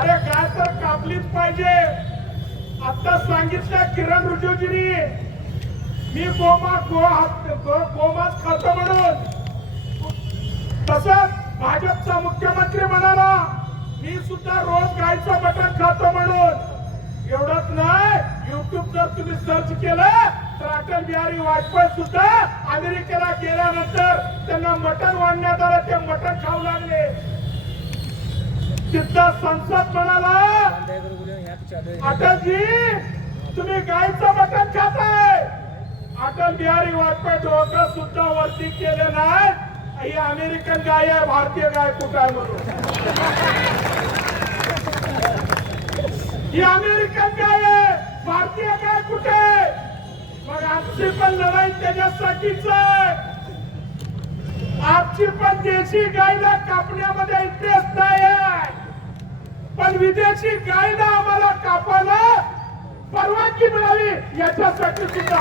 अरे गाय तर कापलीच पाहिजे. आता सांगितलं किरण रिजिजूंनी मी गोमांस खातो म्हणून. तसंच भाजपचा मुख्यमंत्री म्हणाला मी सुद्धा रोज गायचं मटण खातो म्हणून. एवढंच नाही, युट्यूब जर तुम्ही सर्च केलं तर अटल बिहारी वाजपेयी सुद्धा अमेरिकेला गेल्यानंतर त्यांना मटण वाढण्यात आलं, ते मटण खाऊ लागले. तिथला संसद म्हणाला अटलजी तुम्ही गायचं मटण खाताय. अटल बिहारी वाजपेयी डोकं सुद्धा वरती केले नाही. ही अमेरिकन गाय आहे, भारतीय गाय कुठं आहे म्हणून. ही अमेरिकन गाय आहे, भारतीय गाय कुठे. मग आमची पण लढाई त्याच्यासाठीच आहे. आमची पण देशी गायला कापण्यामध्ये इंटरेस्ट नाही, पण विदेशी गायला आम्हाला कापायला परवानगी मिळावी याच्यासाठी सुद्धा